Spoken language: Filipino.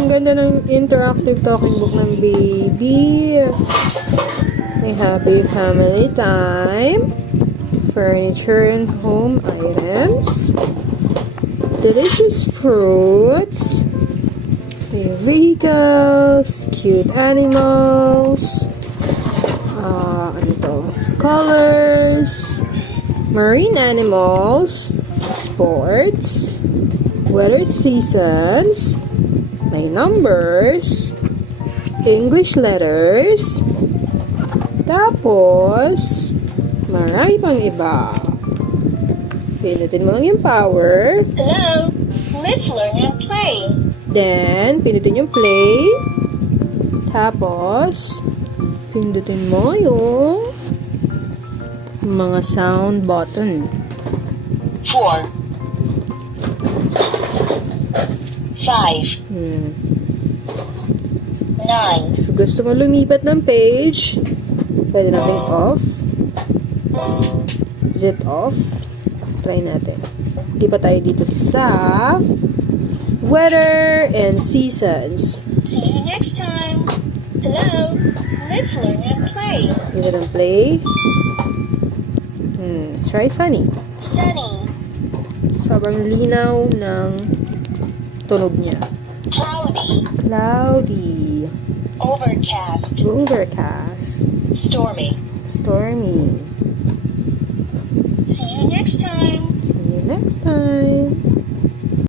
Ang ganda ng interactive talking book ng baby. May happy family time. Furniture and home items. Delicious fruits. May vehicles. Cute animals. Ano to? Colors. Marine animals. Sports. Weather seasons. May numbers. English letters. Tapos, marami pang iba. Pinutin mo lang yung power. Hello, let's learn and play. Then, pinutin yung play. Tapos, pindutin mo yung mga sound button. 4 5 9 So, gusto mo lumipat ng page, pwede natin off. Zip off. Try natin. Di pa tayo dito sa weather and seasons. See you next time. Hello, let's learn and play. Dito ng play. Let's try sunny. Sunny, Sobrang linaw ng tunog niya. cloudy, Cloudy. overcast, Overcast. stormy. Stormy. See you next time. See you next time.